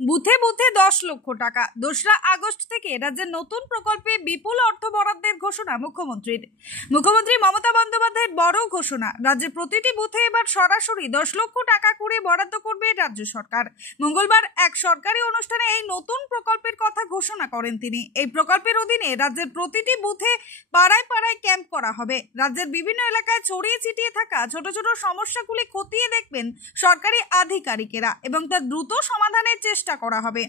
বুথে বুথে 10 লক্ষ টাকা। 2রা আগস্ট থেকে রাজ্যের নতুন প্রকল্পে বিপুল অর্থ বরাদ্দের ঘোষণা মুখ্যমন্ত্রী মমতা বন্দ্যোপাধ্যায়ের বড় ঘোষণা। রাজ্যের প্রতিটি বুথে এবার সরাসরি 10 লক্ষ টাকা করে বরাদ্দ করবে রাজ্য সরকার। মঙ্গলবার এক সরকারি অনুষ্ঠানে এই নতুন প্রকল্পের কথা ঘোষণা করেন তিনি। এই প্রকল্পের অধীনে রাজ্যের প্রতিটি বুথে পাড়ায় পাড়ায় ক্যাম্প করা হবে। রাজ্যের বিভিন্ন এলাকায় ছড়িয়ে ছিটিয়ে থাকা ছোট ছোট সমস্যাগুলি খতিয়ে দেখবেন সরকারি আধিকারিকেরা এবং তা দ্রুত সমাধানের চেষ্টা করা হবে।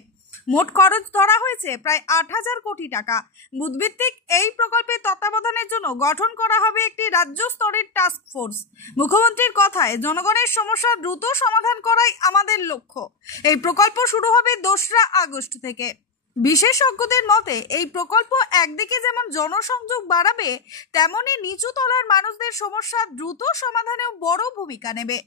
মোট খরচ ধরা হয়েছে প্রায় 8,000 কোটি টাকা। বুথভিত্তিক এই প্রকল্পের তত্ত্বাবধানের জন্য গঠন করা হবে একটি রাজ্য স্তরের টাস্ক ফোর্স। মুখ্যমন্ত্রীর কথায়, জনগণের সমস্যা দ্রুত সমাধান করাই আমাদের লক্ষ্য। এই প্রকল্প শুরু হবে 2রা আগস্ট থেকে। বিশেষজ্ঞদের মতে এই প্রকল্প একদিকে যেমন জনসংযোগ বাড়াবে, তেমনি নিচু তলার মানুষদের সমস্যা দ্রুত সমাধানেও বড় ভূমিকা নেবে।